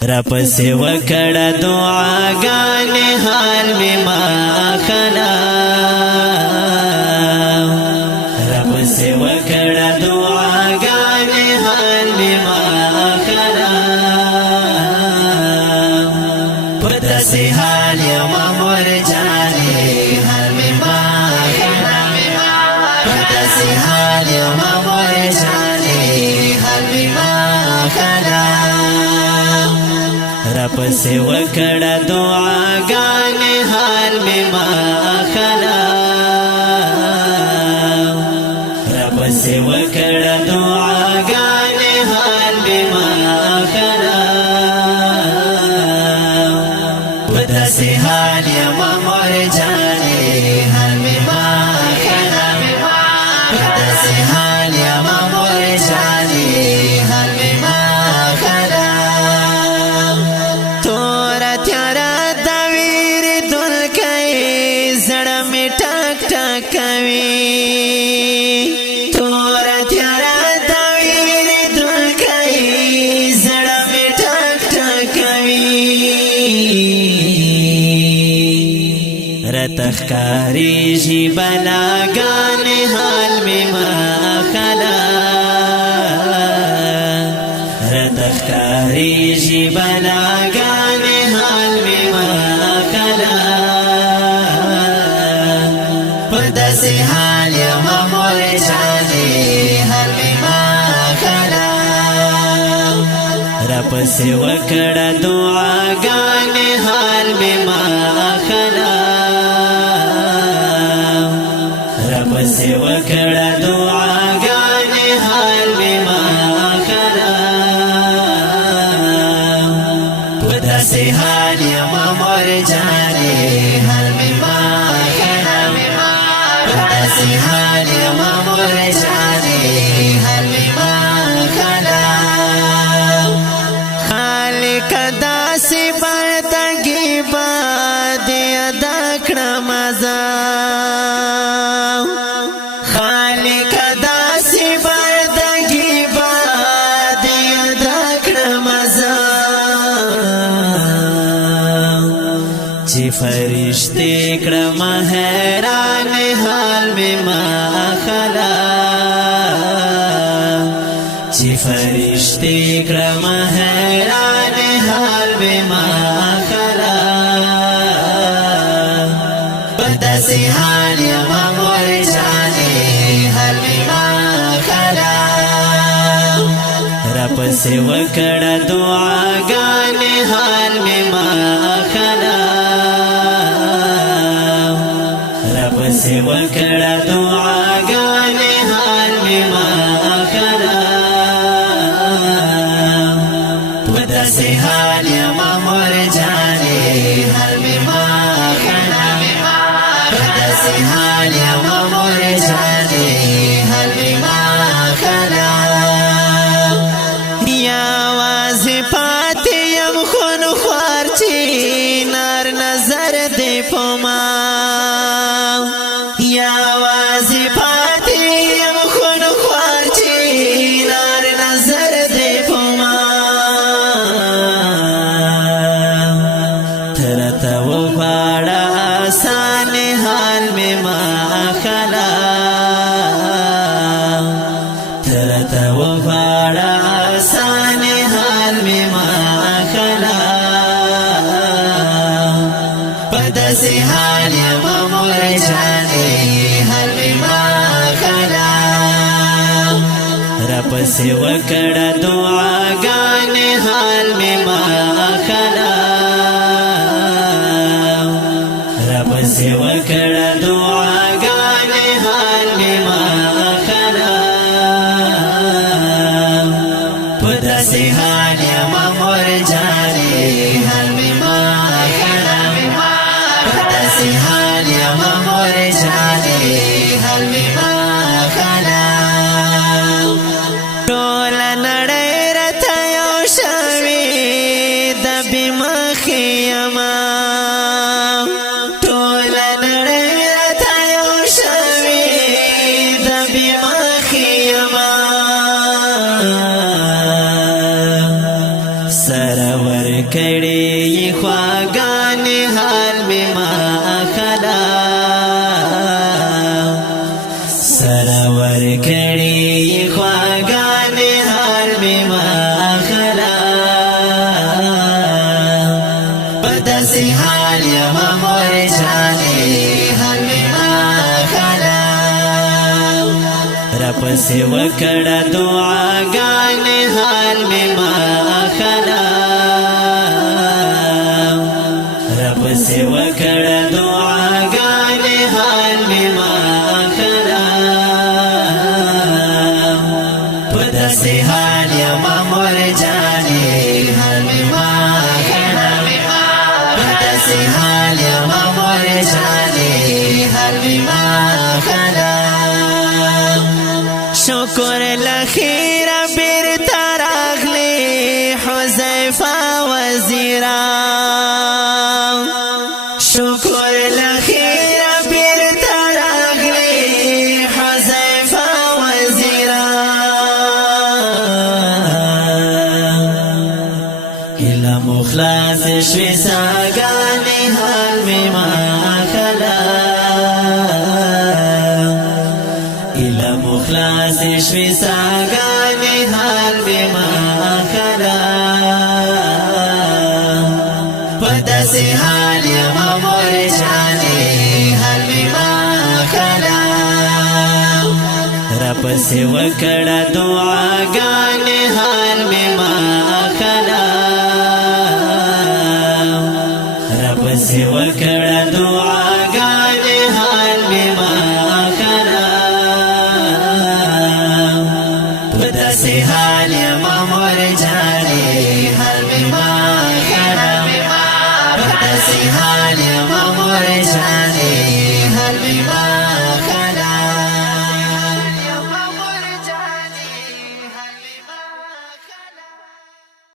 رب سے وکڑا دعاگانے حال میں ما خلا رب سے وکڑا دعاگانے حال میں ما خلا پتہ سے حال یما مر جانے حال میں ما خلا پتہ سے حال یما مر جانے حال میں ما خلا رب سے وکڑا دعاگانے حال میں ما خلا رب سے وکڑا دعاگانے حال میں ما خلا پتہ سے حال یما مر جانے حال میں ما خلا پتہ سے حال یما مر جانے حال میں ما خلا تخکاری جی بلاگانے حال میں ما خلا تخکاری جی بلاگانے حال میں ما خلا پتہ سے حال یما مر جانے حال میں ما خلا رب سے وکڑا دعاگانے حال میں ما خلا سے وکڑا دعاگانے حال میں ما خلا پتہ سے حال یما مر جانے حال میں ما خلا پتہ سے حال یما مر جانے حال میں ما خلا خالق داسی بردگی باد ادا کړه مزا فرشتے کرم حیران حال میں ما خلا چی فرشتے کرم حیران حال میں ما خلا پتہ سے حال یما مر جانے حال میں ما خلا رب سے وکڑا دعاگانے حال میں ما خلا سے وکڑا دعاگانے حال میں ما خلا پتہ سے حال یما مر جانے حال میں ما خلا پتہ سے حال یما مر جانے حال میں ما خلا یا آواز پاتے یم خون خوار چی نار نظر دے پما پتہ سے حال یما مر جانے حال میں ما خلا رب سے وکڑا دعاگانے حال میں ما خلا رب سے وکڑا دعاگانے حال میں ما خلا پتہ سے حال یما مر جانے حال میں ما خلا پتہ سے حال یما مر جانے حال میں ما خلا ټول نړۍ راته یو شوې د بې مخې یما ټول نړۍ راته یو شوې د بې مخې یما سره ورکړې خواګانې حال مې ما اخلا سره ورکړې خواګانې حال مې ما اخلا په داسې حال یم مور جانې حال مې ما اخلا راپسې وکړه دعاګانې حال مې ما اخلا راپسې وکړه دعاګانې حال مې ما اخلا په داسې حال یم مور جانې حال مې ما اخلا په داسې حال یم مور جانې حال مې ما اخلا شکر لخیر بیرته راغلی حذیفه وزیرا شکر لخیر بیرته راغلی حذیفه وزیرا اله مخلص شوی ساګانې حال مې ما اخلا اله مخلص شوی ساګانې حال مې ما اخلا په داسې حال یم مور جانې حال مې ما اخلا راپسې وکړه دعاګانې حال مې ما اخلا راپسې وکړه دعاګانې حال مې ما اخلا په داسې حال یم مور جانې حال مې ما اخلا په داسې حال یم مور جانې حال مې ما